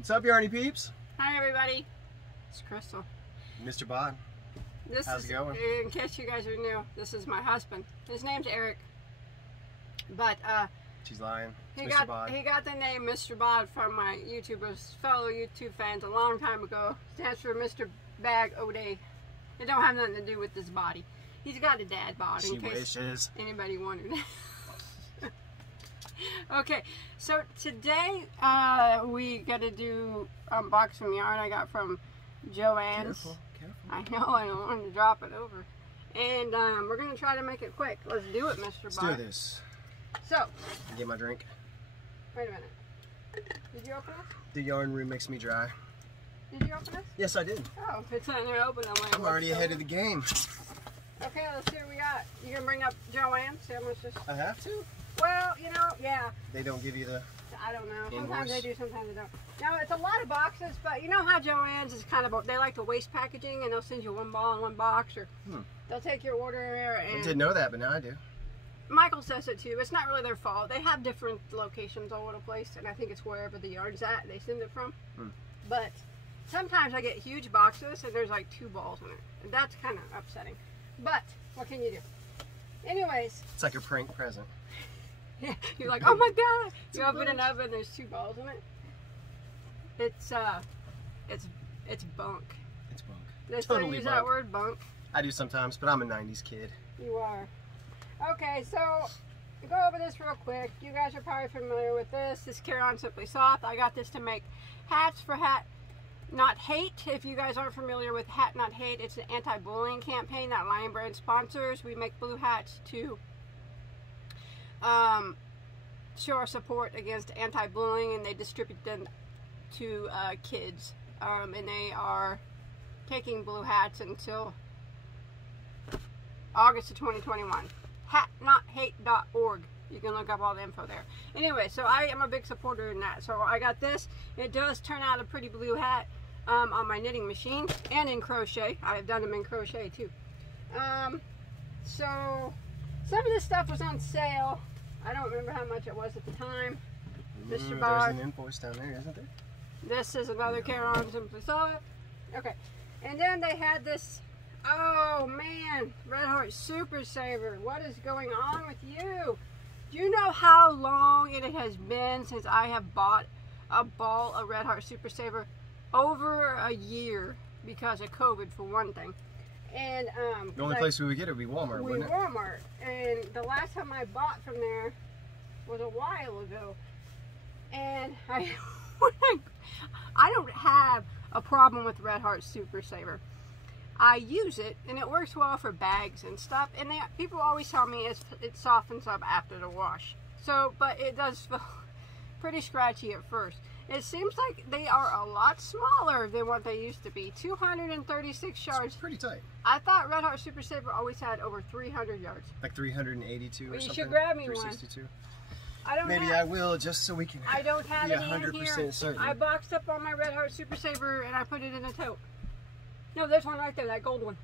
What's up, Yarny peeps? Hi, everybody. It's Crystal. Mr. BOD. How's it going? In case you guys are new, this is my husband. His name's Eric. But, she's lying. He Mr. BOD. got the name Mr. BOD from my fellow YouTube fans a long time ago. Stands for Mr. Bagoday. It don't have nothing to do with his body. He's got a dad bod, in case anybody wondered. Okay, so today we got to do unboxing yarn I got from Joanns. Careful, careful. I know, I don't want to drop it over. And we're going to try to make it quick. Let's do it, Mr. BOD. Let's do this. So, Get my drink. wait a minute. Did you open this? The yarn room makes me dry. Did you open this? Yes, I did. Oh, it's in there open. I'm already ahead of the game. Okay, let's see what we got. You gonna bring up Joanns? See how much this... I have to? Well, you know, yeah. They don't give you the... I don't know. Invoice? Sometimes they do, sometimes they don't. Now, it's a lot of boxes, but you know how Joanns is kind of... They like to waste packaging, and they'll send you one ball in one box, or they'll take your order and... I didn't know that, but now I do. Michael says it too. It's not really their fault. They have different locations all over the place, and I think it's wherever the yard's at, they send it from. But sometimes I get huge boxes, and there's like 2 balls in it. And that's kind of upsetting. But what can you do? Anyways. It's like a prank present. Yeah, you're like, oh my god! You open an oven, there's 2 balls in it. It's bunk. It's bunk. They still use that word, bunk. I do sometimes, but I'm a 90s kid. You are. Okay, so go over this real quick. You guys are probably familiar with this. This Carry On Simply Soft. I got this to make hats for Hat Not Hate. If you guys aren't familiar with Hat Not Hate, it's an anti-bullying campaign that Lion Brand sponsors. We make blue hats to show our support against anti-bullying, and they distribute them to kids. And they are taking blue hats until August of 2021. HatNotHate.org. You can look up all the info there. Anyway, so I am a big supporter in that. So I got this. It does turn out a pretty blue hat on my knitting machine and in crochet. I've done them in crochet too. So some of this stuff was on sale. I don't remember how much it was at the time. Mr. BOD. There's an invoice down there, isn't there? This is another Carry On Simply Soft. Okay. And then they had this... Oh man, Red Heart Super Saver. What is going on with you? Do you know how long it has been since I have bought a ball of Red Heart Super Saver? Over a year, because of COVID for one thing. And the only place we would get it would be Walmart, wouldn't it? Walmart. And the last time I bought from there was a while ago. And I don't have a problem with Red Heart Super Saver. I use it, and it works well for bags and stuff, and people always tell me it softens up after the wash. So, but it does feel pretty scratchy at first. It seems like they are a lot smaller than what they used to be. 236 yards. It's pretty tight. I thought Red Heart Super Saver always had over 300 yards. Like 382 or something? You should grab me 362. one. I don't Maybe I will, just so we can I don't have be any 100% in here. certain. I boxed up all my Red Heart Super Saver, and I put it in a tote. No, there's one right there, that gold one.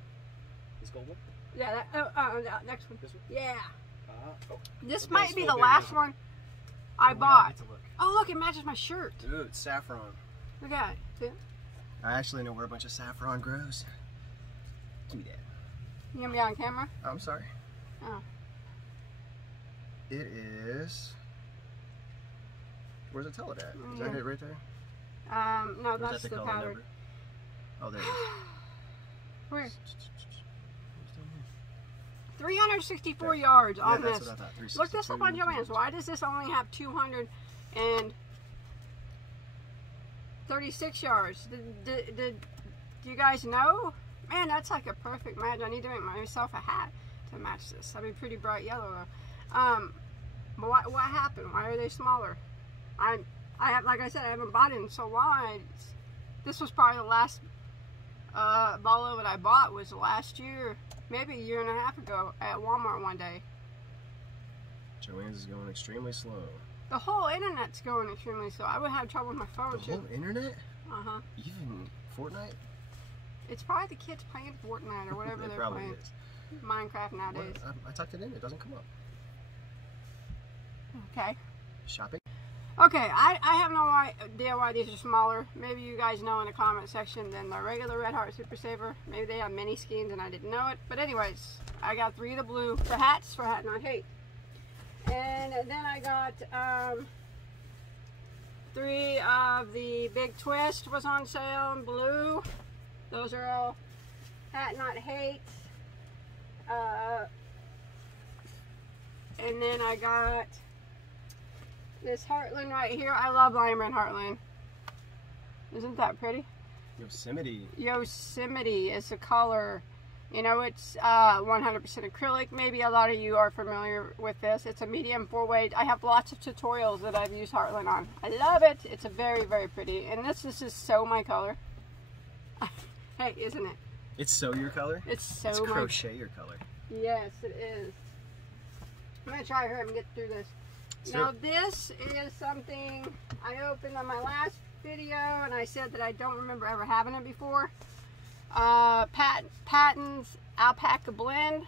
This gold one? Yeah, that next one. This one? Yeah. Oh. This might be the last one I bought. Look. Oh, look, it matches my shirt. Dude, it's saffron. Look at it. See? I actually know where a bunch of saffron grows. Give me that. You gonna be on camera? Oh, I'm sorry. Oh. It is... Where's it tell it at? Is that it right there? No, Or that's is that the color powder. number? Oh, there it is. Where? 364 yards on that's this. what I thought. Look this up on Joanns. Why does this only have 236 yards? Did you guys know? Man, that's like a perfect match. I need to make myself a hat to match this. That'd be pretty bright yellow though. But what happened? Why are they smaller? I have, like I said, I haven't bought it in so long. This was probably the last ball of it I bought was last year, maybe a year and a half ago at Walmart one day. Joanns is going extremely slow. The whole internet's going extremely slow. I would have trouble with my phone The too. whole internet? Uh-huh. Even Fortnite? It's probably the kids playing Fortnite or whatever It they're probably playing. is. Minecraft nowadays. What? I tucked it in. It doesn't come up. Okay. Shopping? Okay, I have no idea why these are smaller. Maybe you guys know in the comment section than the regular Red Heart Super Saver. Maybe they have mini skeins and I didn't know it. But anyways, I got 3 of the blue, the hats for Hat Not Hate. And then I got 3 of the Big Twist was on sale in blue. Those are all Hat Not Hate. And then I got this Heartland right here. I love lime red Heartland. Isn't that pretty? Yosemite. Yosemite is the color. You know, it's 100% acrylic. Maybe a lot of you are familiar with this. It's a medium 4-way. I have lots of tutorials that I've used Heartland on. I love it. It's a very, very pretty. And this is just so my color. Hey, isn't it? It's so your color? It's so it's crochet your color. Yes, it is. I'm going to try her and get through this. Now this is something I opened on my last video and I said that I don't remember ever having it before. Patton's Alpaca blend.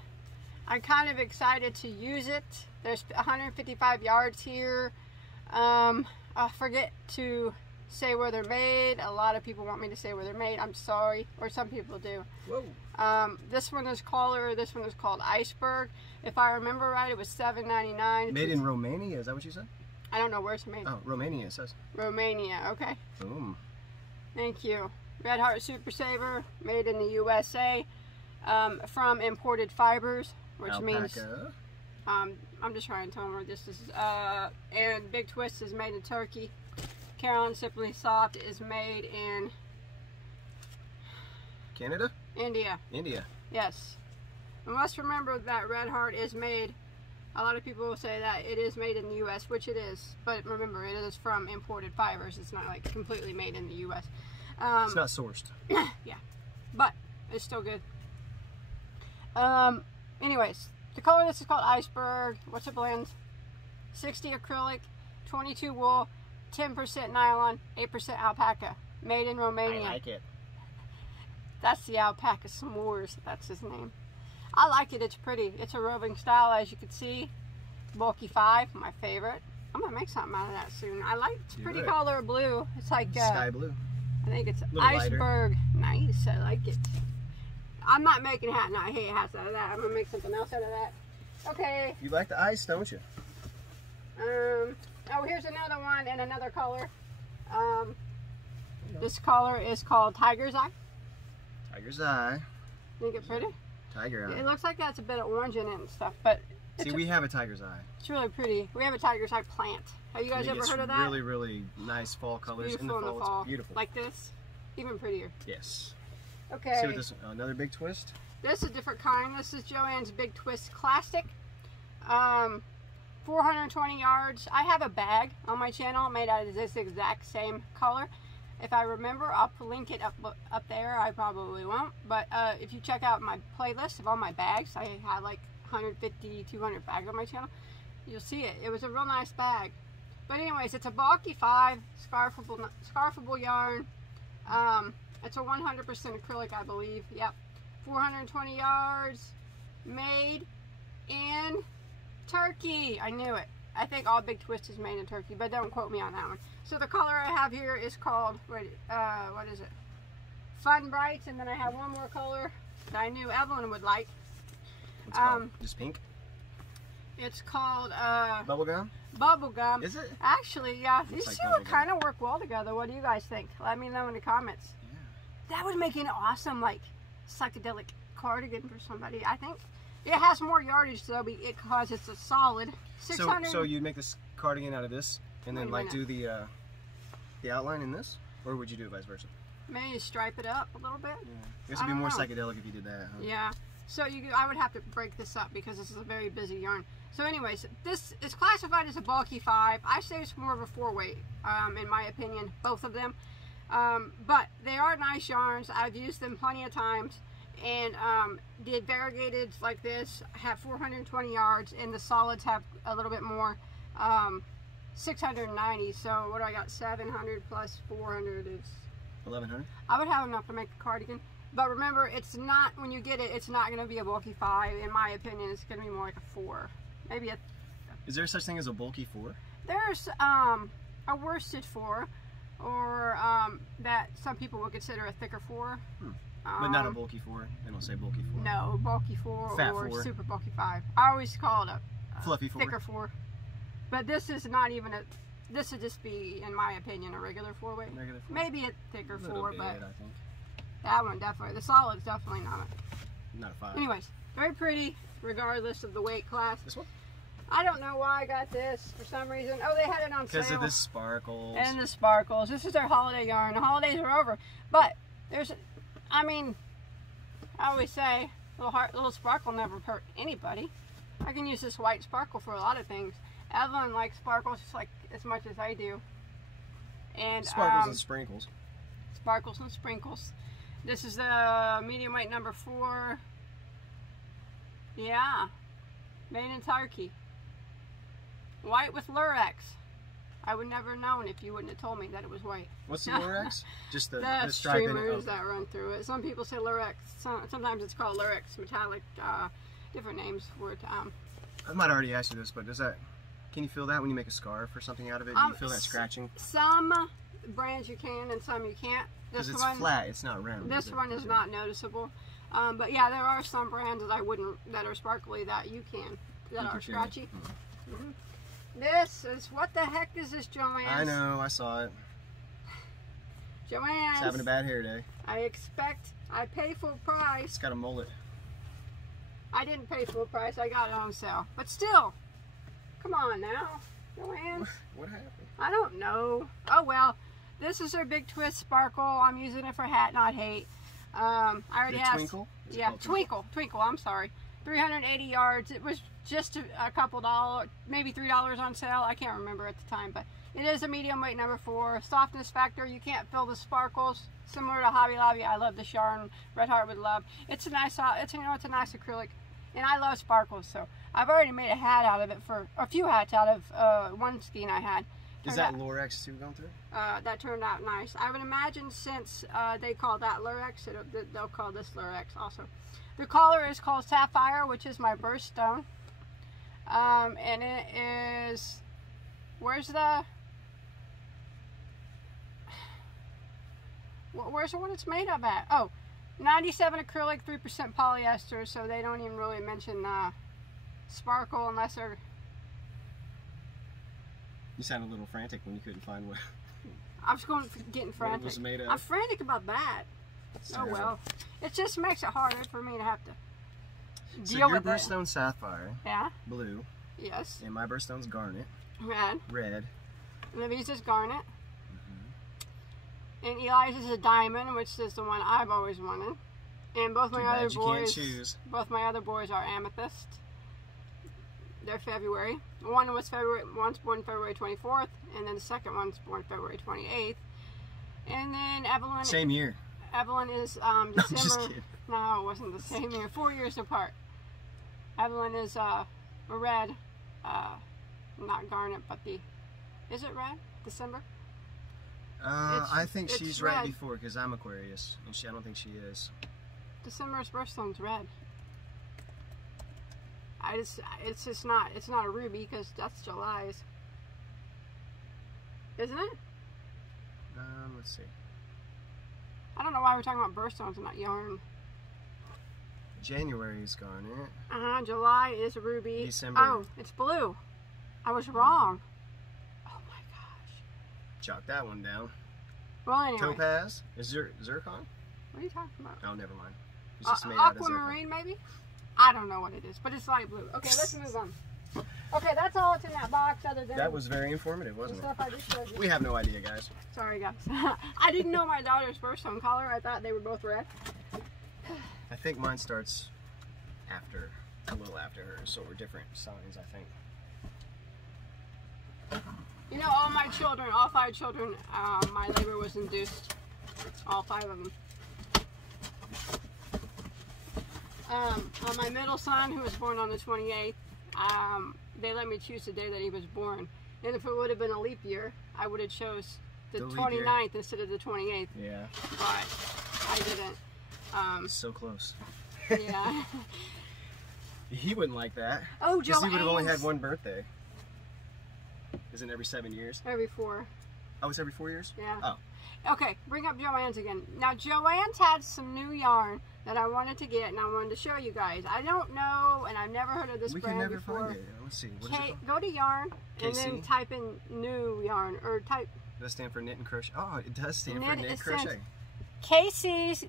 I'm kind of excited to use it. There's 155 yards here. I forget to say where they're made. A lot of people want me to say where they're made. I'm sorry, or some people do. Whoa. This one is Collar. This one is called Iceberg. If I remember right, it was $7.99. Made in Romania, is that what you said? I don't know where it's made. Oh, Romania it says. Romania, okay. Boom. Thank you. Red Heart Super Saver, made in the USA, from imported fibers, which Alpaca. means I'm just trying to tell them where this is. And Big Twist is made in Turkey. Carolyn Simply Soft is made in Canada? India. India. Yes. And let's remember that Red Heart is made, a lot of people will say that it is made in the US, which it is. But remember, it is from imported fibers. It's not like completely made in the US. It's not sourced. Yeah. But it's still good. Anyways, the color this is called Iceberg. What's it blend? 60 acrylic, 22 wool, 10% nylon, 8% alpaca. Made in Romania. I like it. That's the Alpaca S'mores. That's his name. I like it. It's pretty. It's a roving style, as you can see. Bulky 5, my favorite. I'm going to make something out of that soon. I like it's pretty color of blue. It's like sky blue. I think it's Iceberg. Lighter. Nice. I like it. I'm not making Hat Not Hate hats out of that. I'm going to make something else out of that. Okay. You like the ice, don't you? Oh, here's another one in another color. This color is called Tiger's Eye. Tiger's Eye. Think it pretty? Tiger Eye. It looks like that's a bit of orange in it and stuff, but see, we have a Tiger's Eye. It's really pretty. We have a Tiger's Eye plant. Have you guys ever heard of that? Really, really nice fall colors in the fall. It's beautiful. Like this, even prettier. Yes. Okay. See what this another Big Twist. This is a different kind. This is Joann's Big Twist Classic. 420 yards. I have a bag on my channel made out of this exact same color. If I remember, I'll link it up there. I probably won't. But if you check out my playlist of all my bags, I have like 150, 200 bags on my channel. You'll see it. It was a real nice bag. But anyways, it's a bulky 5 scarfable yarn. It's a 100% acrylic, I believe. Yep. 420 yards. Made in Turkey. I knew it. I think all Big Twist is made in Turkey, but don't quote me on that one. So the color I have here is called, what is it? Fun Brights, and then I have one more color that I knew Evelyn would like. What's it called? Just pink? It's called Bubblegum? Bubblegum. Is it? Actually, yeah. These two would kind of work well together. What do you guys think? Let me know in the comments. Yeah. That would make an awesome, like, psychedelic cardigan for somebody, I think. It has more yardage though because it's a solid 600. So you'd make this cardigan out of this and then like do the outline in this, or would you do it vice versa? Maybe stripe it up a little bit. Yeah. This would be more psychedelic if you did that. Huh? Yeah. So I would have to break this up because this is a very busy yarn. So anyways, this is classified as a bulky 5. I say it's more of a 4-weight, in my opinion, both of them. But they are nice yarns. I've used them plenty of times. And the variegated like this have 420 yards, and the solids have a little bit more, 690. So what do I got? 700 plus 400 is 1100. I would have enough to make a cardigan. But remember, it's not, when you get it, it's not going to be a bulky 5. In my opinion, it's going to be more like a 4. Maybe a... Is there such thing as a bulky 4? There's, a worsted 4, or that some people would consider a thicker 4. But not a bulky 4. They don't say bulky 4. No, bulky 4 Fat or 4. super bulky 5. I always call it a Fluffy 4. thicker 4. But this is not even a. This would just be, in my opinion, a regular 4-weight. Regular 4. Maybe a thicker 4, bit, but I think. that one definitely. The solid's definitely not. Not a 5. Anyways, very pretty, regardless of the weight class. This one? I don't know why I got this for some reason. Oh, they had it on sale. Because of the sparkles. And the sparkles. This is their holiday yarn. The holidays are over. But there's, I mean, I always say, little sparkle never hurt anybody. I can use this white sparkle for a lot of things. Evelyn likes sparkles just like as much as I do. And Sparkles and sprinkles. Sparkles and sprinkles. This is the medium weight number 4. Yeah. Made in Turkey. White with lurex. I would never have known if you wouldn't have told me that it was white. What's the lurex? Just the stripe streamers in it. that run through it. Some people say lurex. Sometimes it's called lurex metallic. Different names for it. I might already ask you this, but does that? Can you feel that when you make a scarf or something out of it? Do you feel that scratching? Some brands you can and some you can't. Because it's flat, it's not round. This one is not noticeable. But yeah, there are some brands that I wouldn't, that are sparkly that you can, that are scratchy. This is, what the heck is this, Joanns? I know, I saw it. Joanns. It's having a bad hair day. I pay full price. It's got a mullet. I didn't pay full price, I got it on sale. But still, come on now, Joanns. What happened? I don't know. Oh well, this is their big twist sparkle. I'm using it for hat, not hate. I already have. Twinkle? Yeah, Twinkle. I'm sorry. 380 yards. It was just a couple dollars, maybe $3 on sale. I can't remember at the time, but it is a medium weight number 4. Softness factor. You can't feel the sparkles. Similar to Hobby Lobby. I love this yarn. Red Heart would love. It's a nice. It's it's a nice acrylic, and I love sparkles. So I've already made a hat out of it, for a few hats out of one skein I had. Is that lurex too going through? That turned out nice. I would imagine since they call that lurex, they'll call this lurex also. The color is called Sapphire, which is my birthstone. And it is, where's the what it's made of at? Oh, 97 acrylic, 3% polyester, so they don't even really mention sparkle unless they're... You sound a little frantic when you couldn't find what. I was getting frantic. What it was made of. I'm frantic about that. Oh well. It just makes it harder for me to have to deal with it. Your birthstone's sapphire. Yeah. Blue. Yes. And my birthstone's garnet. Red. Red. And Livisa's garnet. And Eli's is a diamond, which is the one I've always wanted. And both my other boys. You can't choose. Both my other boys are amethyst. They're February. One's born February 24th, and then the second one's born February 28th. And then Evelyn. Same year. Evelyn is December. Just kidding. No, it wasn't the same year. 4 years apart. Evelyn is red, not garnet, but is it red? December? I think she's right red. before, because I'm Aquarius, and I don't think she is. December's birthstone's red. It's not a ruby, because that's July's. Isn't it? Let's see. I don't know why we're talking about birthstones and not yarn. January is garnet. July is ruby. December. Oh, it's blue. I was wrong. Oh my gosh. Chalk that one down. Well, anyway. Topaz? Is zircon? What are you talking about? Oh, never mind. It's just made out of zircon. Aquamarine, maybe? I don't know what it is, but it's light blue. Okay, let's move on. Okay, that's all that's in that box other than... That was very informative, wasn't it? Stuff I just showed you. We have no idea, guys. Sorry, guys. I didn't know my daughter's birthstone color. I thought they were both red. I think mine starts a little after hers, so we're different signs, I think. You know, all 5 children, my labor was induced. All 5 of them. On my middle son, who was born on the 28th, they let me choose the day that he was born. And if it would have been a leap year, I would have chose the 29th instead of the 28th. Yeah. But I didn't. So close. Yeah. He wouldn't like that. Oh, Joanns. Because he would have only had one birthday. Isn't it every 7 years? Every 4. Oh, it's every 4 years? Yeah. Oh. Okay, bring up Joanns again. Now, Joanns had some new yarn that I wanted to get, and I wanted to show you guys. I don't know, and I've never heard of this brand before. We can never find it. Let's see. What is it called? Go to yarn, and then type in new yarn, or type... Does that stand for knit and crochet? Oh, it does stand for knit and crochet. Casey's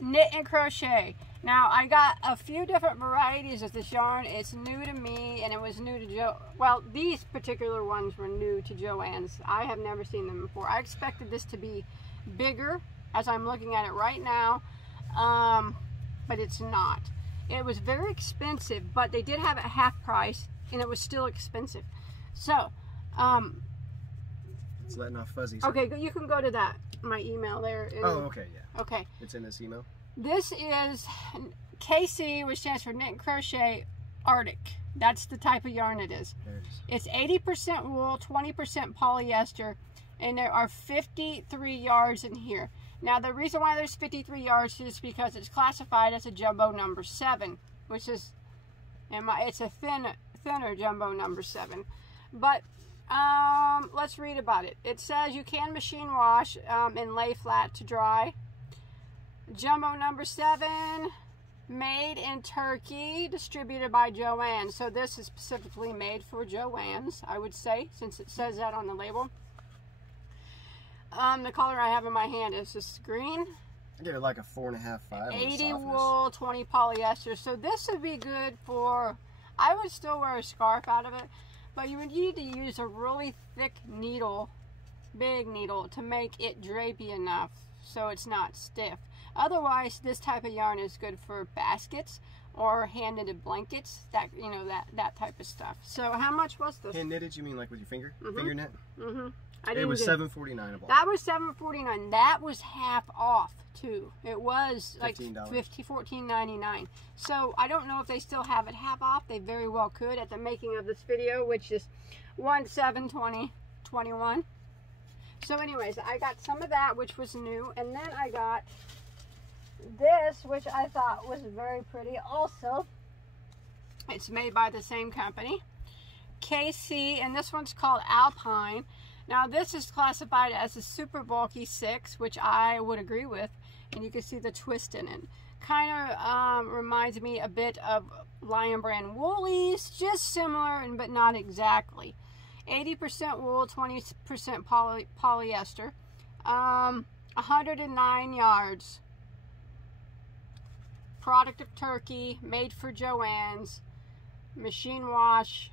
Knit and Crochet. Now, I got a few different varieties of this yarn. It's new to me, and it was new to well, these particular ones were new to Joanns. I have never seen them before. I expected this to be bigger, as I'm looking at it right now, but it's not. It was very expensive, but they did have it half price, and it was still expensive. So, it's letting off fuzzies. Okay, you can go to that, my email there. Oh, okay, yeah. Okay. It's in this email? This is KC, which stands for Knit and Crochet Arctic. That's the type of yarn it is. There it is. It's 80% wool, 20% polyester, and there are 53 yards in here. Now, the reason why there's 53 yards is because it's classified as a jumbo number 7, which is, it's a thinner jumbo number 7. But let's read about it. It says you can machine wash and lay flat to dry. Jumbo number 7, made in Turkey, distributed by Joanns. So this is specifically made for Joanns, I would say, since it says that on the label. The color I have in my hand is this green. I give it like a 4.5, 5. 80 wool, 20 polyester. So this would be good for, I would still wear a scarf out of it, but you would need to use a really thick needle, big needle, to make it drapey enough so it's not stiff. Otherwise, this type of yarn is good for baskets or hand-knitted blankets, that, you know, that type of stuff. So how much was this? Hand-knitted, you mean like with your finger? Finger knit? It was $7.49 a ball. That was $7.49. That was half off too. It was like $14.99. So I don't know if they still have it half off. They very well could at the making of this video, which is 1/7/2021. So anyways, I got some of that, which was new, and then I got this, which I thought was very pretty also. It's made by the same company, KC, and this one's called Alpine. Now this is classified as a super bulky 6, which I would agree with, and you can see the twist in it. Kind of reminds me a bit of Lion Brand Woolies, just similar, but not exactly. 80% wool, 20% polyester, 109 yards. Product of Turkey, made for Joanns, machine wash,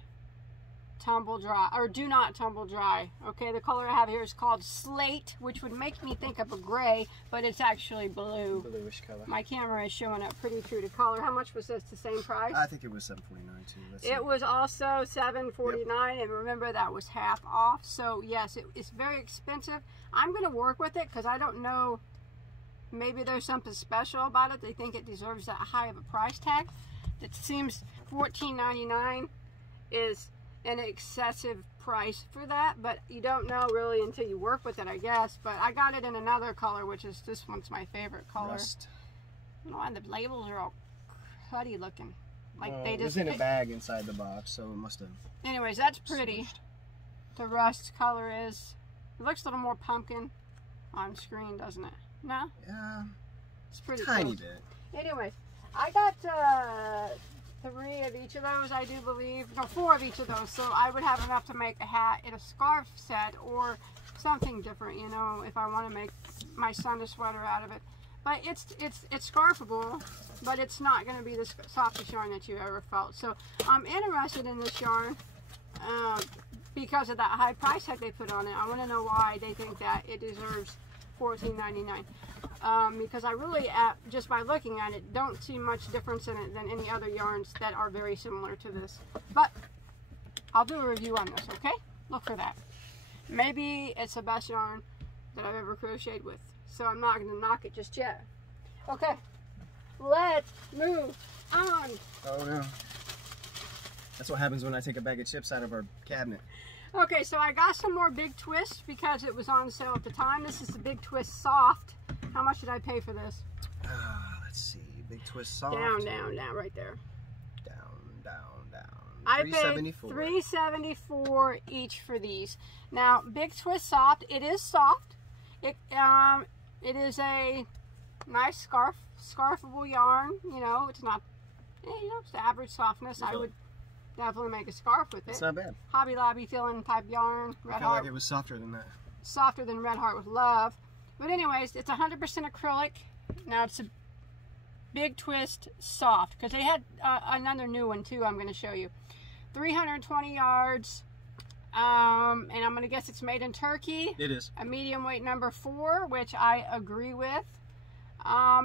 tumble dry, or do not tumble dry. Okay, the color I have here is called Slate, which would make me think of a gray, but it's actually blue. Bluish color. My camera is showing up pretty true to color. How much was this? The same price? I think it was $7.49 too. It was also $7.49, and remember that was half off. So yes, it's very expensive. I'm going to work with it because I don't know. Maybe there's something special about it. They think it deserves that high of a price tag. It seems $14.99 is an excessive price for that, but you don't know really until you work with it, I guess. But I got it in another color, which is this one's my favorite color. Rust. No, and the labels are all cruddy looking. Like they it just was in a bag inside the box, so it must have. Anyways, that's pretty. Swished. The rust color is. It looks a little more pumpkin on screen, doesn't it? No? Yeah. It's pretty tiny close. bit. Anyway, I got 3 of each of those, I do believe. No, 4 of each of those. So I would have enough to make a hat and a scarf set or something different, you know, if I want to make my son a sweater out of it. But it's scarfable, but it's not going to be the softest yarn that you ever felt. So I'm interested in this yarn because of that high price tag they put on it. I want to know why they think that it deserves $14.99. Because I really, just by looking at it, don't see much difference in it than any other yarns that are very similar to this. But I'll do a review on this, okay? Look for that. Maybe it's the best yarn that I've ever crocheted with. So I'm not going to knock it just yet. Okay, let's move on. Oh no. That's what happens when I take a bag of chips out of our cabinet. Okay, so I got some more Big Twist because it was on sale at the time. This is the Big Twist Soft. How much did I pay for this? Let's see. Big Twist Soft. Down, right there. Down. I paid $3.74. $3.74 each for these. Now, Big Twist Soft. It is soft. It is a nice scarfable yarn. You know, it's not, you know, it's the average softness. I would definitely make a scarf with it. It's not bad. Hobby Lobby fill-in type yarn. I feel like it was softer than that. Softer than Red Heart with Love. But anyways, it's 100% acrylic. Now it's a Big Twist Soft, because they had another new one too I'm going to show you. 320 yards, and I'm going to guess it's made in Turkey. It is. A medium weight number 4, which I agree with.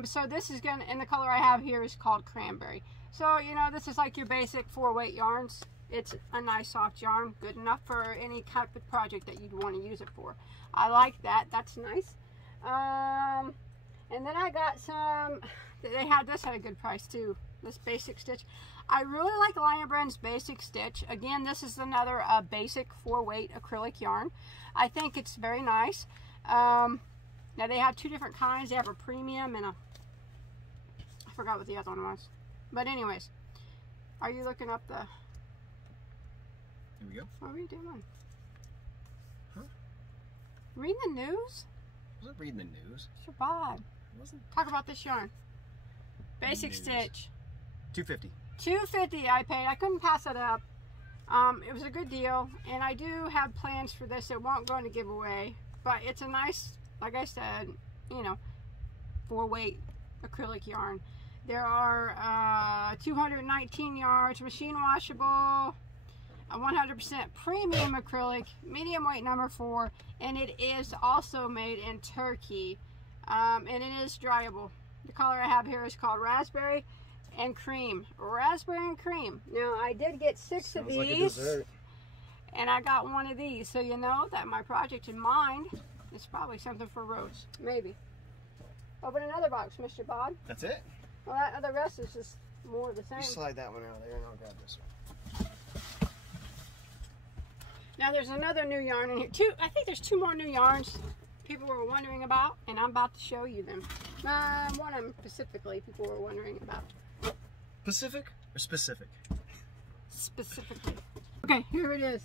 So this is going to, and the color I have here is called Cranberry. So, you know, this is like your basic 4-weight yarns. It's a nice soft yarn, good enough for any type of project that you'd want to use it for. I like that. That's nice. And then I got some, they had this at a good price too, this Basic Stitch. I really like Lion Brand's Basic Stitch. Again, this is another basic 4-weight acrylic yarn. I think it's very nice. Now they have 2 different kinds. They have a premium and a, I forgot what the other one was. But anyways, are you looking up the... Here we go. What are you doing? Huh? Reading the news? I wasn't reading the news. It's your bod. I wasn't. Talk about this yarn. Basic News. Stitch. $2.50. $2.50 I paid. I couldn't pass it up. It was a good deal, and I do have plans for this. It won't go into giveaway, but it's a nice, like I said, you know, 4-weight acrylic yarn. There are 219 yards, machine washable, a 100% premium acrylic, medium weight number 4, and it is also made in Turkey, and it is dryable. The color I have here is called Raspberry and Cream. Raspberry and Cream. Now, I did get 6 of Sounds like a these, dessert. and I got 1 of these, so you know that my project in mind is probably something for Rose. Maybe. Open another box, Mr. Bod. That's it? Well, the rest is just more of the same. You slide that one out there and I'll grab this one. Now there's another new yarn in here. I think there's 2 more new yarns people were wondering about, and I'm about to show you them. One of them specifically people were wondering about. Pacific or specific? Specifically. Okay, here it is.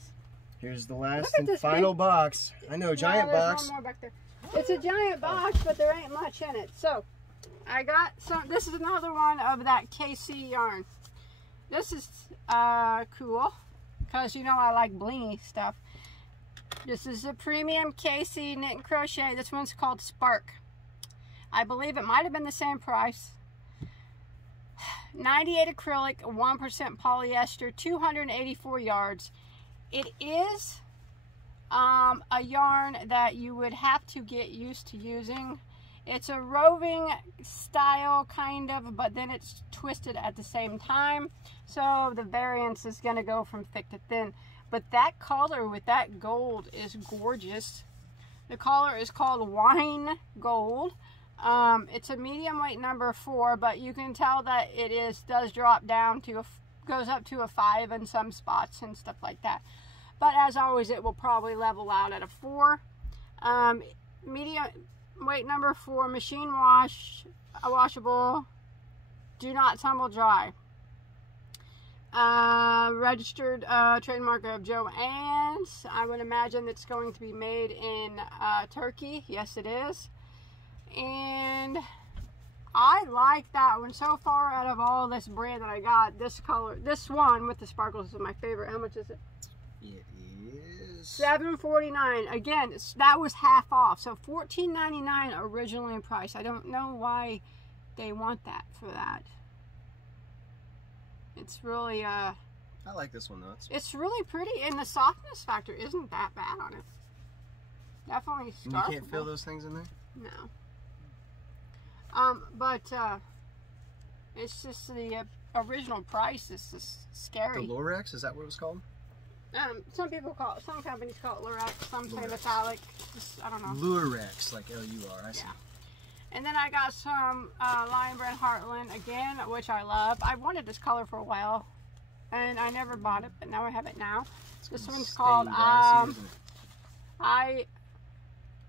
Here's the last at and this final box. I know, giant there's box. one more back there. It's a giant box, but there ain't much in it. So, I got some. This is another one of that KC yarn. This is cool, because you know I like blingy stuff. This is a premium KC knit and crochet. This one's called Spark. I believe it might have been the same price. 98 acrylic, 1% polyester, 284 yards. It is a yarn that you would have to get used to using. It's a roving style kind of, but then it's twisted at the same time. So the variance is going to go from thick to thin. But that color with that gold is gorgeous. The color is called Wine Gold. It's a medium weight number 4, but you can tell that it does drop down to goes up to a 5 in some spots and stuff like that. But as always, it will probably level out at a 4. Medium weight number 4, machine washable, do not tumble dry. Registered trademark of Joanns. I would imagine it's going to be made in Turkey. Yes, it is. And I like that one. So far out of all this brand that I got, this color, this one with the sparkles is my favorite. How much is it? It is $7.49. Again, that was half off. So $14.99 originally in price. I don't know why they want that for that. It's really I like this one though. it's really pretty, and the softness factor isn't that bad on it. Definitely scarfable. You can't feel those things in there? No. But it's just the original price is just scary. The Lorex, is that what it was called? Some people call it, some companies call it Lorex, some say metallic. Just, I don't know. Lurex, like L-U-R. I see. Yeah. And then I got some Lion Brand Heartland again, which I love. I wanted this color for a while, and I never bought it, but now I have it now. This one's called Isle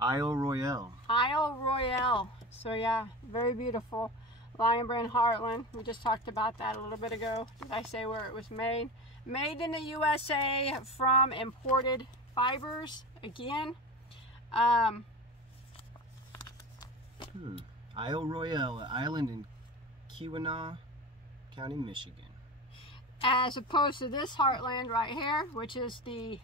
Royale. Isle Royale. So yeah, very beautiful. Lion Brand Heartland. We just talked about that a little bit ago. Did I say where it was made? Made in the USA from imported fibers. Again, Isle Royale, island in Keweenaw County, Michigan. As opposed to this Heartland right here, which is the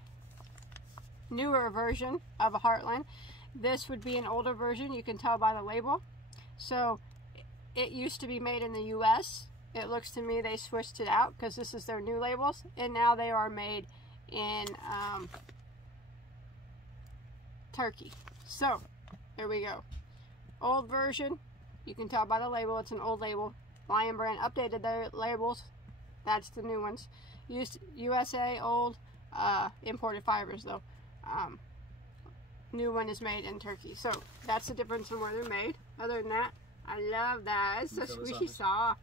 newer version of a Heartland. This would be an older version, you can tell by the label. So it used to be made in the US. It looks to me they switched it out because this is their new labels, and now they are made in Turkey. So there we go. Old version, you can tell by the label, it's an old label. Lion Brand updated their labels. That's the new ones. Used USA, old, imported fibers though. New one is made in Turkey. So that's the difference in where they're made. Other than that, I love that. It's so squishy soft.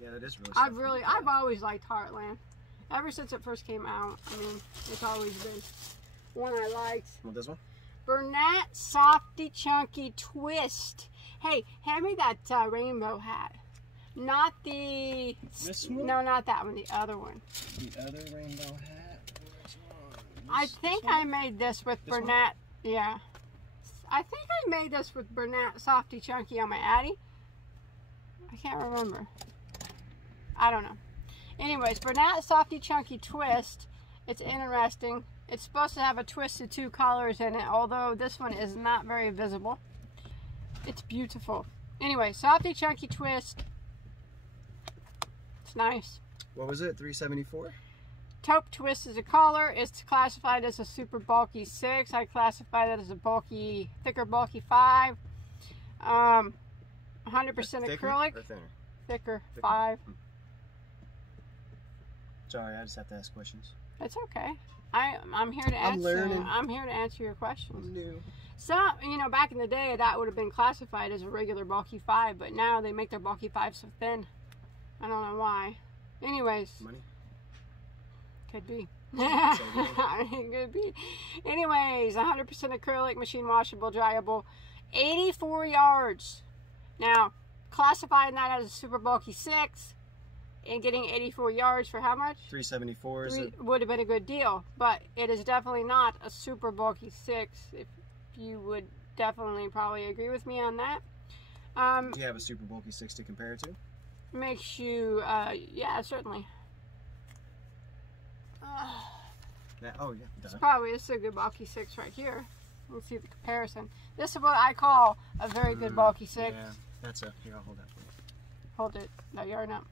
Yeah, that is really soft. I've always liked Heartland. Ever since it first came out. I mean, it's always been one I liked. Want this one? Burnett Softy Chunky Twist. Hey, hand me that rainbow hat. Not the... This one? No, not that one. The other one. The other rainbow hat? Which one? I think I made this with Burnett. Yeah. I think I made this with Burnett Softy Chunky on my Addy. I can't remember. I don't know. Anyways, Burnett Softy Chunky Twist. It's interesting. It's supposed to have a twist of 2 colors in it, although this one is not very visible. It's beautiful. Anyway, Softy Chunky Twist. It's nice. What was it? $3.74? Taupe Twist is a color. It's classified as a super bulky 6. I classified it as a bulky, thicker bulky 5. 100% acrylic. Or thinner? Thicker 5. Sorry, I just have to ask questions. It's okay. I'm here to answer. I'm here to answer your questions. I'm new. So, you know, back in the day, that would have been classified as a regular bulky 5, but now they make their bulky 5 so thin. I don't know why. Anyways. Money? Could be. It could be. Anyways, 100% acrylic, machine washable, dryable, 84 yards. Now, classifying that as a super bulky 6 and getting 84 yards for how much? $3.74 would have been a good deal, but it is definitely not a super bulky 6. If you would definitely probably agree with me on that. Do you have a super bulky 6 to compare it to? Makes you, yeah, certainly. Oh yeah, it's probably a good bulky 6 right here. Let's see the comparison. This is what I call a very good bulky 6. Yeah, that's a. Here, I'll hold that for you. Hold it. No, yarn up.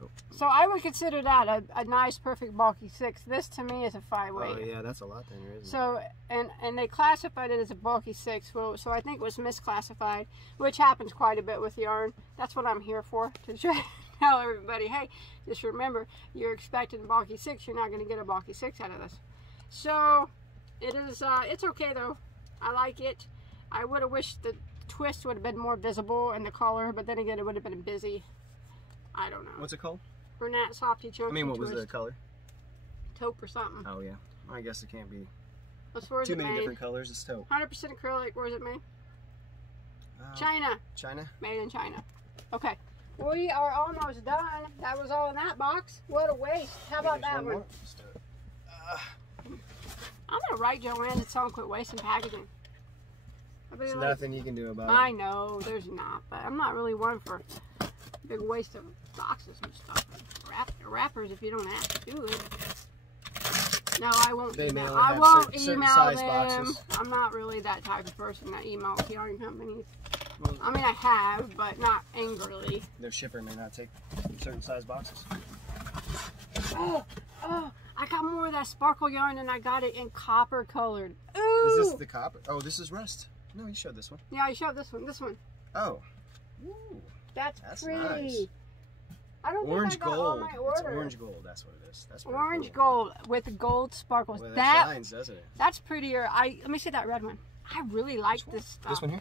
Oh. So I would consider that a nice, perfect bulky 6. This to me is a 5-weight. Oh yeah, that's a lot thinner, isn't it? So and they classified it as a bulky 6. Well, so I think it was misclassified, which happens quite a bit with yarn. That's what I'm here for, to try to tell everybody, hey, just remember, you're expecting a bulky 6. You're not going to get a bulky 6 out of this. So it is. It's okay though. I like it. I would have wished the twist would have been more visible in the color, but then again, it would have been busy. I don't know. What's it called? Burnett Softy Chunky. I mean, what Twist. was the color? Taupe or something. Oh yeah. I guess it can't be too many different colors. It's taupe. 100% acrylic. Where is it made? China. China. Made in China. Okay. We are almost done. That was all in that box. What a waste. How about that one? I'm gonna write Joanns and tell them quit wasting packaging. There's nothing you can do about it. I know there's not, but I'm not really one for big waste of boxes and stuff. Wrappers if you don't have to do it. No, I won't email. I won't email them. Boxes. I'm not really that type of person that emails yarn companies. Well, I mean, I have, but not angrily. Their shipper may not take certain size boxes. Oh, I got more of that sparkle yarn and I got it in copper colored. Ooh! Is this the copper? Oh, this is rust. No, you showed this one. Yeah, I showed this one. This one. Oh. Ooh. That's pretty. Nice. I don't orange think I got gold. all my order. It's orange gold. That's what it is. That's orange cool. gold with gold sparkles. Well, that shines, doesn't it? That's prettier. Let me see that red one. I really like this stuff. This one here?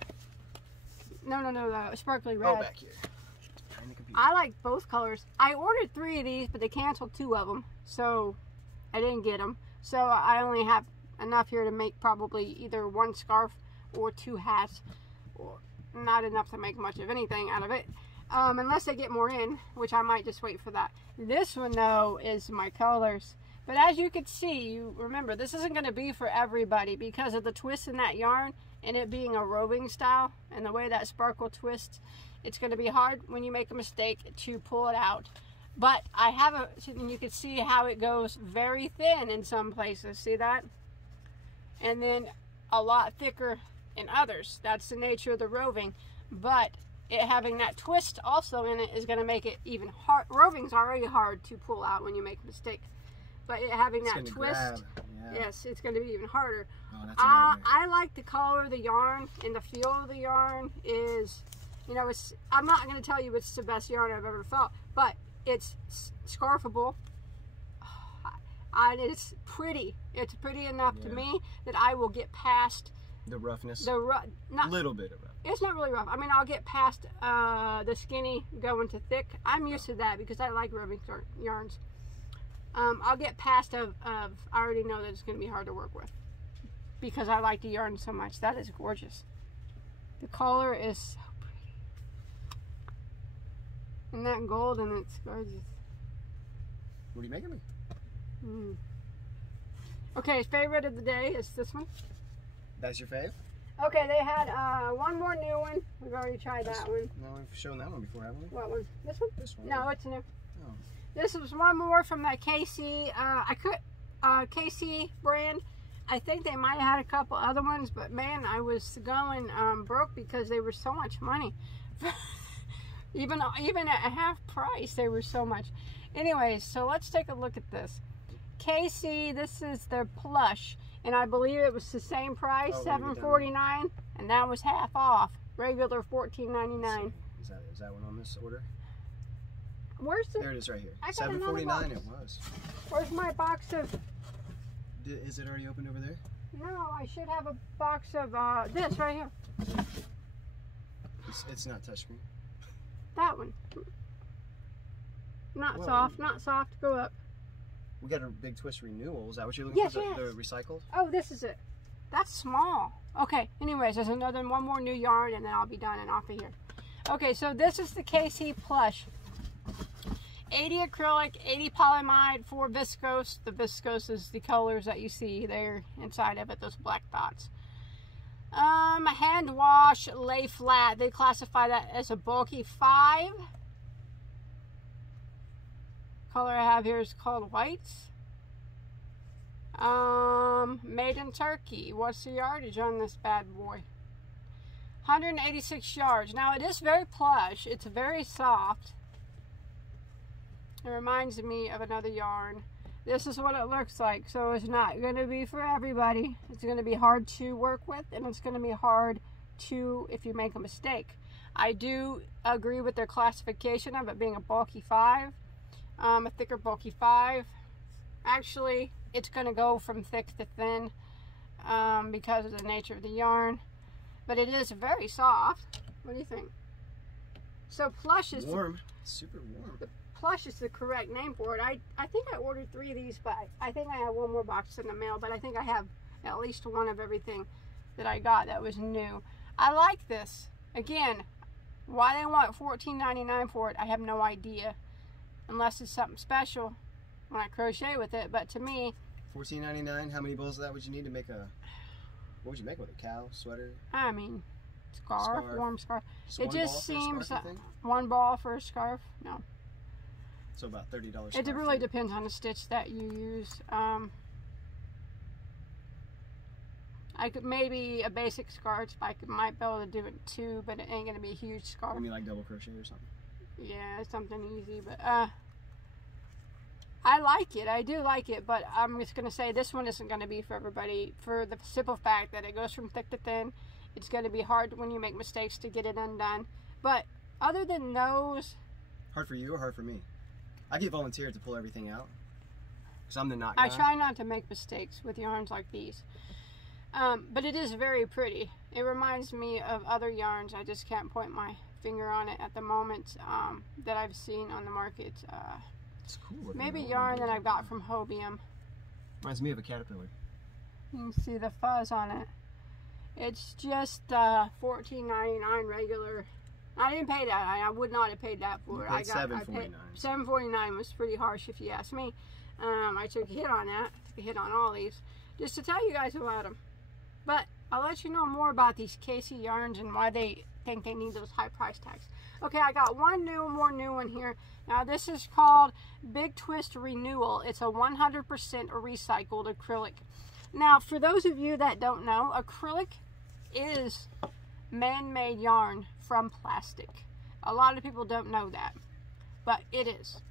No, the sparkly red. Oh, back here. I like both colors. I ordered 3 of these, but they canceled 2 of them, so I didn't get them. So I only have enough here to make probably either 1 scarf or 2 hats, or not enough to make much of anything out of it. unless they get more in, which I might just wait for that. This one though is my colors, but as you can see, you remember this isn't going to be for everybody because of the twist in that yarn and it being a roving style and the way that sparkle twists. It's going to be hard when you make a mistake to pull it out. But I have and you can see how it goes very thin in some places. See that? And then a lot thicker in others. That's the nature of the roving. But it having that twist also in it is going to make it even hard. Roving's already hard to pull out when you make a mistake. But it having that twist, yes, it's going to be even harder. Oh, that's I like the color of the yarn and the feel of the yarn is, you know, I'm not going to tell you it's the best yarn I've ever felt, but it's scarfable. And it's pretty. It's pretty enough to me that I will get past the roughness. Not little bit of rough. It's not really rough. I mean, I'll get past the skinny going to thick. I'm used to that because I like roving yarns. I'll get past I already know that it's going to be hard to work with because I like the yarn so much. That is gorgeous. The color is so pretty. And that gold and it's gorgeous. What are you making me? Okay, favorite of the day is this one. That's your fave? Okay, they had one more new one. We've already tried that one. No, we've shown that one before, haven't we? What one? This one? This one. No, it's new. Oh. This was one more from that KC. KC brand. I think they might have had a couple other ones, but man, I was going broke because they were so much money. even at half price, they were so much. Anyways, so let's take a look at this. KC, this is their plush, and I believe it was the same price, $7.49, and that was half off. Regular $14.99. Is that one on this order? Where's the? There it is, right here. $7.49. It was. Where's my box of? Is it already opened over there? No, I should have a box of this right here. It's not touchscreen. That one. Not soft. Not soft. Go up. We got a big twist renewal. Is that what you're looking for? The recycled? Oh, this is it. That's small. Okay. Anyways, there's one more new yarn, and then I'll be done and off of here. Okay, so this is the KC plush. 80 acrylic, 80 polyamide, 4 viscose. The viscose is the colors that you see there inside of it, those black dots. Hand wash, lay flat. They classify that as a bulky 5. Color I have here is called whites. Made in Turkey. What's the yardage on this bad boy? 186 yards. Now it is very plush. It's very soft. It reminds me of another yarn. This is what it looks like. So it's not going to be for everybody. It's going to be hard to work with, and it's going to be hard to if you make a mistake. I do agree with their classification of it being a bulky 5, a thicker bulky 5. Actually, it's going to go from thick to thin because of the nature of the yarn, but it is very soft. What do you think? So plush is warm. Super warm. Plush is the correct name for it. I think I ordered 3 of these, but I think I have one more box in the mail, but I think I have at least one of everything that I got that was new. I like this. Again, why they want $14.99 for it, I have no idea. Unless it's something special when I crochet with it, but to me... $14.99, how many balls of that would you need to make a... What would you make with a cow, sweater? I mean, scarf. Warm scarf. It just seems... Scarf, one ball for a scarf? No. So about $30. It really depends on the stitch that you use. I could maybe a basic scarf. Might be able to do it too, but it ain't gonna be a huge scarf. You mean like double crochet or something? Yeah, something easy. But I like it. I do like it. But I'm just gonna say this one isn't gonna be for everybody for the simple fact that it goes from thick to thin. It's gonna be hard when you make mistakes to get it undone. But other than those, hard for you or hard for me? I get volunteered to pull everything out because I'm the knot guy. I try not to make mistakes with yarns like these. But it is very pretty. It reminds me of other yarns. I just can't point my finger on it at the moment that I've seen on the market. It's cool. Maybe yarn that I've got from Hobium. Reminds me of a caterpillar. You can see the fuzz on it. It's just $14.99 regular I didn't pay that. I would not have paid that for it. I paid $7.49. $7.49 was pretty harsh if you ask me. I took a hit on that. Took a hit on all these, just to tell you guys about them. But I'll let you know more about these Casey yarns and why they think they need those high price tags. Okay, I got one more new one here. Now this is called Big Twist Renewal. It's a 100% recycled acrylic. Now, for those of you that don't know, acrylic is man-made yarn from plastic. A lot of people don't know that, but it is.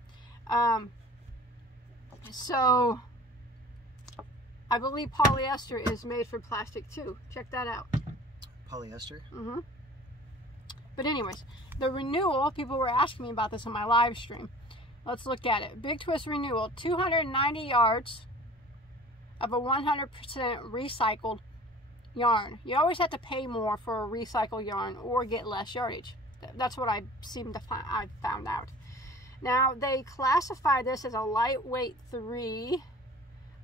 So I believe polyester is made from plastic too. Check that out. Polyester? Mm-hmm. But anyways, the renewal, people were asking me about this on my live stream. Let's look at it. Big Twist Renewal, 290 yards of a 100% recycled yarn. You always have to pay more for a recycled yarn or get less yardage. That's what I found out. Now, they classify this as a lightweight 3,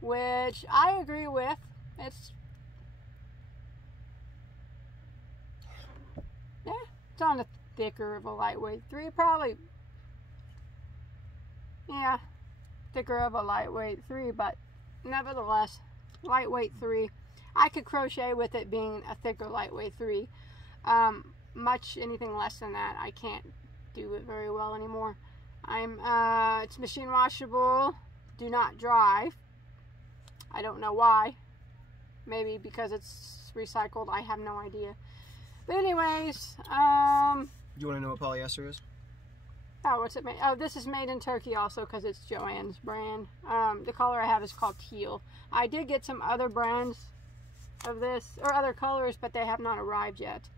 which I agree with. It's on the thicker of a lightweight 3, probably. Yeah, thicker of a lightweight 3, but nevertheless, lightweight 3. I could crochet with it being a thicker lightweight 3. Much anything less than that, I can't do it very well anymore. It's machine washable, do not dry. I don't know why. Maybe because it's recycled, I have no idea. But anyways, you want to know what polyester is? Oh, what's it made? Oh, this is made in Turkey also because it's Joanns brand. The color I have is called teal. I did get some other brands of this, or other colors, but they have not arrived yet.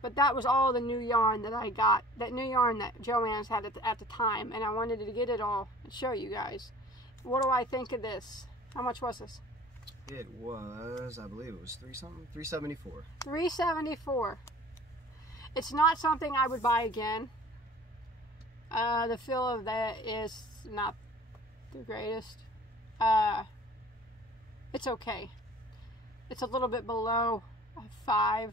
But that was all the new yarn that I got. That new yarn that Joanns had at the time, and I wanted to get it all and show you guys. What do I think of this? How much was this? It was, I believe it was $374. $374. It's not something I would buy again. The feel of that is not the greatest. It's okay. It's a little bit below 5,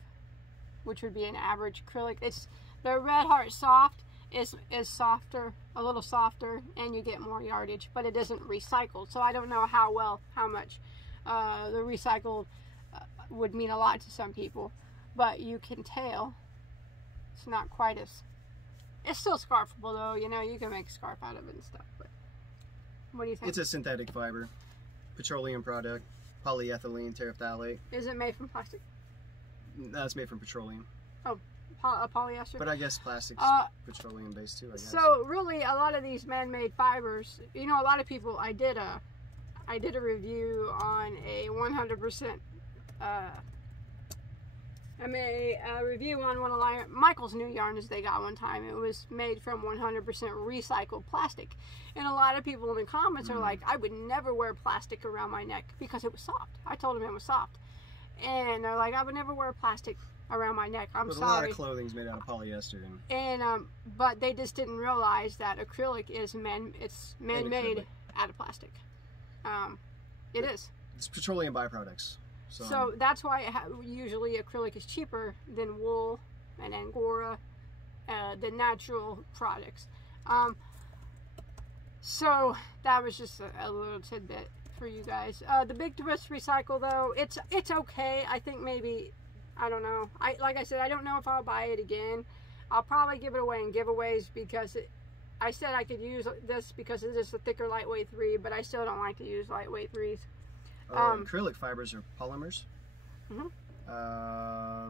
which would be an average acrylic. It's the Red Heart Soft is softer, a little softer, and you get more yardage, but it isn't recycled. So I don't know how much the recycled would mean a lot to some people, but you can tell it's not quite as. It's still scarfable though, you know, you can make a scarf out of it and stuff, but what do you think? It's a synthetic fiber, petroleum product, polyethylene terephthalate. Is it made from plastic? No, it's made from petroleum. Oh, polyester? But I guess plastic's petroleum based too, I guess. So really, a lot of these man-made fibers, you know, a lot of people, I did a review on a 100%, I made a review on one of Michael's new yarns they got one time. It was made from 100% recycled plastic. And a lot of people in the comments are like, I would never wear plastic around my neck because it was soft. I told them it was soft. And they're like, I would never wear plastic around my neck. I'm sorry. A lot of clothing's made out of polyester. But they just didn't realize that acrylic is man-made out of plastic. It is. It's petroleum byproducts. So that's why usually acrylic is cheaper than wool and Angora, the natural products. So that was just a little tidbit for you guys. The Big Twist Recycle though, it's okay. I think maybe, I don't know. Like I said, I don't know if I'll buy it again. I'll probably give it away in giveaways because I said I could use this because it is a thicker lightweight 3, but I still don't like to use lightweight 3s. Acrylic fibers are polymers.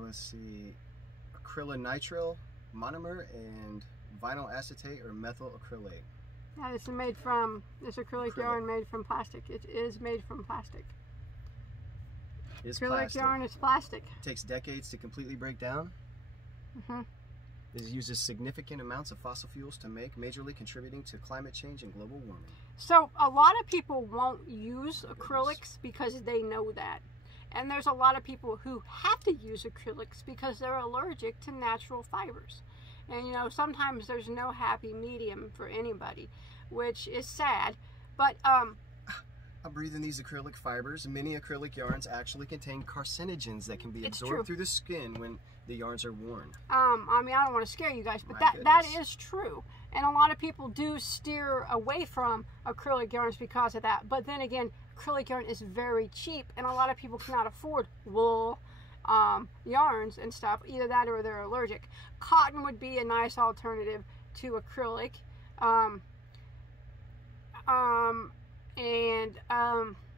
Let's see, acrylonitrile monomer and vinyl acetate or methyl acrylate. Yeah, this is made from this acrylic yarn made from plastic. It is made from plastic. It's acrylic plastic. Yarn is plastic. It takes decades to completely break down. It uses significant amounts of fossil fuels to make, majorly contributing to climate change and global warming. So a lot of people won't use acrylics because they know that. And there's a lot of people who have to use acrylics because they're allergic to natural fibers. And you know, sometimes there's no happy medium for anybody, which is sad. But I'm breathing these acrylic fibers. Many acrylic yarns actually contain carcinogens that can be absorbed through the skin when the yarns are worn. I mean, I don't want to scare you guys, but My that goodness. is true. And a lot of people do steer away from acrylic yarns because of that. But then again, acrylic yarn is very cheap, and a lot of people cannot afford wool yarns and stuff. Either that or they're allergic. Cotton would be a nice alternative to acrylic.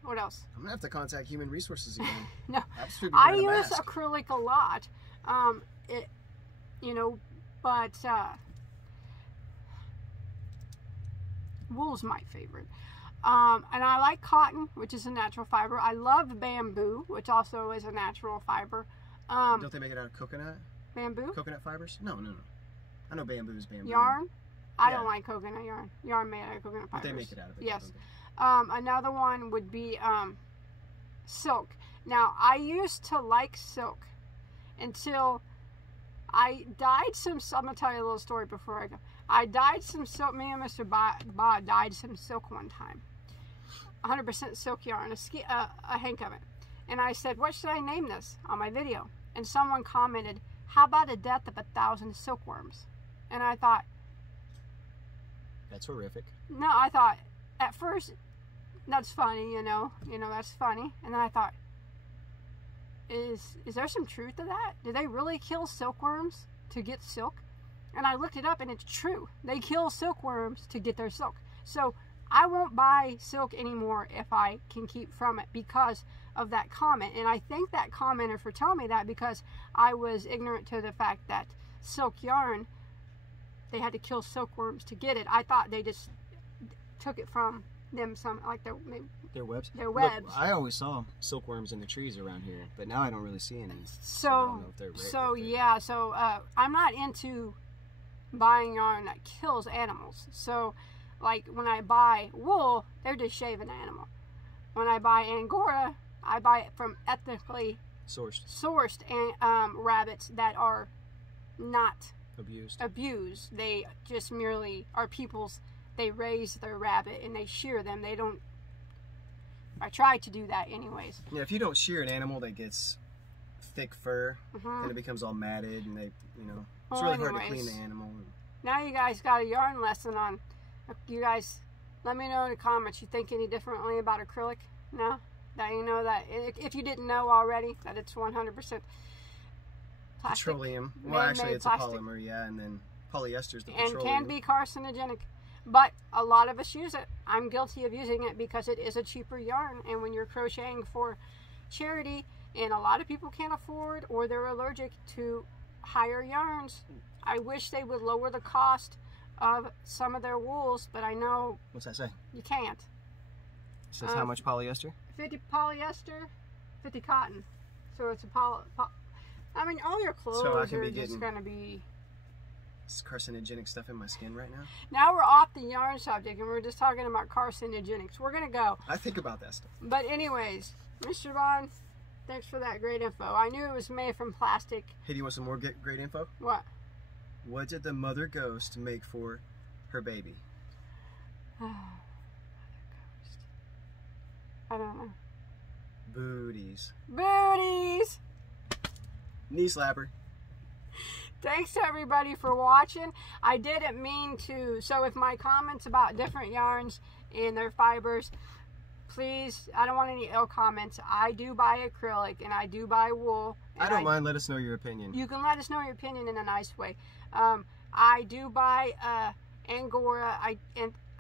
What else? I'm gonna have to contact Human Resources again. No, Absolutely I wearing a use mask. acrylic a lot. But wool's my favorite. And I like cotton, which is a natural fiber. I love bamboo, which also is a natural fiber. Don't they make it out of coconut? Bamboo? Coconut fibers? No. I know bamboo is bamboo. Yarn? I Yeah. don't like coconut yarn. Yarn made out of coconut But fibers. they make it out of it. Yes. don't they? Another one would be silk. Now, I used to like silk until I dyed some. I'm going to tell you a little story before I go. I dyed some silk. Me and Mr. BOD dyed some silk one time. 100% silk yarn, a hank of it. And I said, what should I name this on my video? And someone commented, how about a death of 1,000 silkworms? And I thought, That's horrific. no, I thought, at first, that's funny, that's funny. And then I thought, is there some truth to that? Do they really kill silkworms to get silk? And I looked it up, and it's true. They kill silkworms to get their silk. So I won't buy silk anymore if I can keep from it because of that comment. And I thank that commenter for telling me that, because I was ignorant to the fact that silk yarn, they had to kill silkworms to get it. I thought they just took it from them, like Their webs? their webs. Look, I always saw silkworms in the trees around here, but now I don't really see any. I So, don't know if they're I'm not into buying yarn that kills animals. So, like when I buy wool, they're just shaving the animal. When I buy Angora, I buy it from ethically sourced rabbits that are not abused. They just merely are people's. They raise their rabbit and they shear them. They don't. I try to do that anyways. Yeah, if you don't shear an animal that gets thick fur, then it becomes all matted, and it's Well, really hard to anyways. clean the animal. Now you guys got a yarn lesson on. You guys, let me know in the comments. You think any differently about acrylic? No, that you know that if you didn't know already that it's 100% plastic. Petroleum. Well, Man-made actually, it's plastic. a polymer, yeah, and then polyester's the And petroleum. can be carcinogenic. But a lot of us use it. I'm guilty of using it because it is a cheaper yarn. And when you're crocheting for charity, and a lot of people can't afford or they're allergic to higher yarns, I wish they would lower the cost of some of their wools, but I know What's that say? you can't. It says how much polyester? 50 polyester, 50 cotton. So it's I mean, all your clothes So I can are be just getting- going to be... It's carcinogenic stuff in my skin right now. Now we're off the yarn subject, and we're just talking about carcinogenics. We're going to go. I think about that stuff. But anyways, Mr. Bond, thanks for that great info. I knew it was made from plastic. Hey, do you want some more great info? What? What did the mother ghost make for her baby? I don't know. Booties. Booties! Knee slapper. Thanks everybody for watching. I didn't mean to. So if my comments about different yarns and their fibers, please, I don't want any ill comments. I do buy acrylic and I do buy wool. I don't mind. Let us know your opinion. You can let us know your opinion in a nice way. I do buy Angora.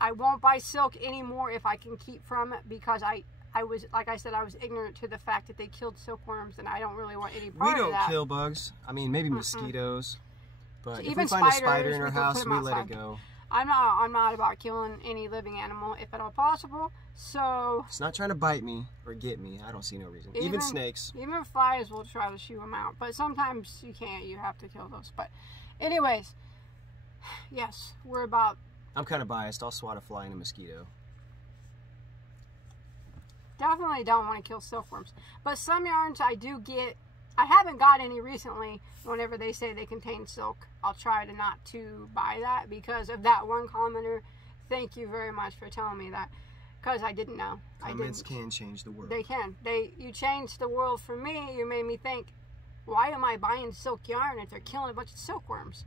I won't buy silk anymore if I can keep from it, because I was, like I said, I was ignorant to the fact that they killed silkworms, and I don't really want any part We of that. don't kill bugs. I mean, maybe mosquitoes. But So if even we find a spider spiders, in our we can house, put 'em we let it outside. go. I'm not about killing any living animal if at all possible. So It's not trying to bite me or get me. I don't see no reason. Even snakes. even flies will try to shoo them out, but sometimes you can't. You have to kill those. But anyways, yes, we're about. I'm kind of biased. I'll swat a fly and a mosquito. Definitely don't want to kill silkworms. But some yarns I do get. I haven't got any recently. Whenever they say they contain silk, I'll try to not to buy that because of that one commenter. Thank you very much for telling me that, because I didn't know. Comments can change the world. They can. You changed the world for me. You made me think, why am I buying silk yarn if they're killing a bunch of silkworms?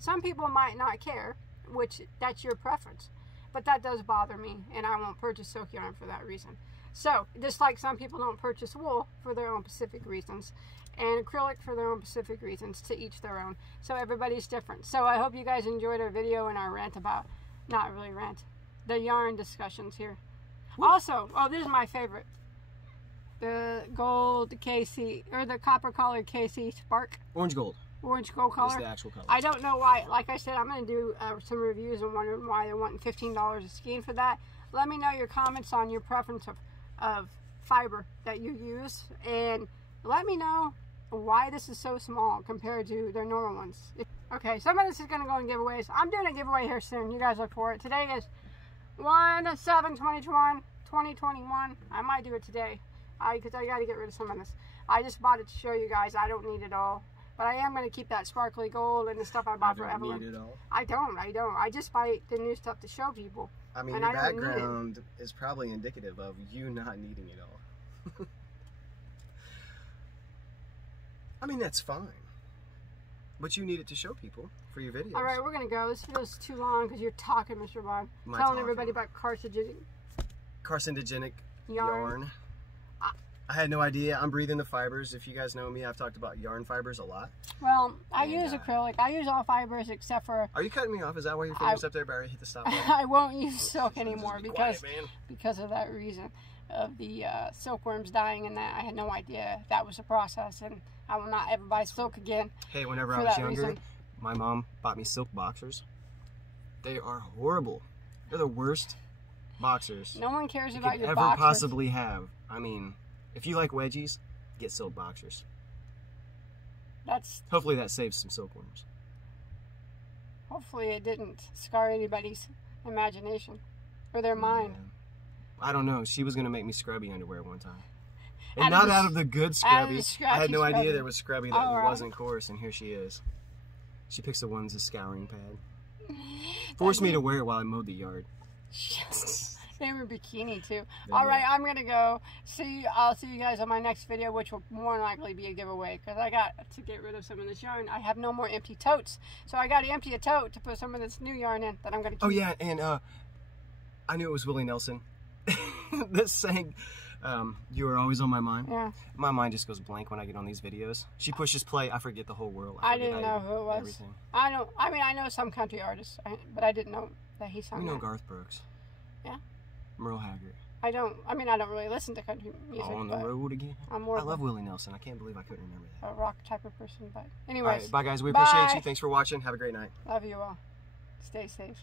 Some people might not care, which that's your preference. But that does bother me, and I won't purchase silk yarn for that reason. So, just like some people don't purchase wool for their own specific reasons, and acrylic for their own specific reasons, to each their own. So everybody's different. So I hope you guys enjoyed our video and our rant about, not really rant, the yarn discussions here. Also, oh, this is my favorite. The gold KC, or the copper colored KC Spark. Orange gold. Orange gold color. That's the actual color. I don't know why. Like I said, I'm going to do some reviews and wondering why they're wanting $15 a skein for that. Let me know your comments on your preference of fiber that you use, and let me know why this is so small compared to their normal ones. Okay, some of this is going to go in giveaways. I'm doing a giveaway here soon. You guys look for it. Today is 1/7/2021. I might do it today because I got to get rid of some of this. I just bought it to show you guys. I don't need it all. But I am going to keep that sparkly gold and the stuff I bought for Evelyn. Need it all. I don't. I just buy the new stuff to show people. I mean, your background is probably indicative of you not needing it all. I mean, that's fine. But you need it to show people for your videos. All right, we're going to go. This video's too long because you're talking, Mr. Bond. Telling everybody about carcinogenic yarn. I had no idea. I'm breathing the fibers. If you guys know me, I've talked about yarn fibers a lot. Well, I use acrylic. I use all fibers except for... Are you cutting me off? Is that why your finger's up there? But I already hit the stop button. I won't use silk anymore because of that reason of the silkworms dying and that. I had no idea that was a process, and I will not ever buy silk again. Hey, whenever I was younger, my mom bought me silk boxers. They are horrible. They're the worst boxers. No one cares about your boxers. boxers. Ever possibly have. I mean... If you like wedgies, get silk boxers. Hopefully that saves some silkworms. Hopefully it didn't scar anybody's imagination or their mind. I don't know. She was going to make me scrubby underwear one time. And not out of the good scrubby. I had no idea there was scrubby that wasn't coarse, and here she is. She picks the ones as scouring pad. Forced me to wear it while I mowed the yard. They were bikini too. All right, I'm gonna go. I'll see you guys on my next video, which will more than likely be a giveaway because I got to get rid of some of this yarn. I have no more empty totes, so I got to empty a tote to put some of this new yarn in that I'm gonna keep. Oh yeah, and I knew it was Willie Nelson. This saying, "You are always on my mind." Yeah. My mind just goes blank when I get on these videos. She pushes play, I forget the whole world. I didn't know who it was. Everything. I mean, I know some country artists, but I didn't know that he sung. You know Garth Brooks. Yeah. Merle Haggard. I don't really listen to country music. On the road again. I love Willie Nelson. I can't believe I couldn't remember that. A rock type of person, but anyways. All right, bye guys. We appreciate you. Thanks for watching. Have a great night. Love you all. Stay safe.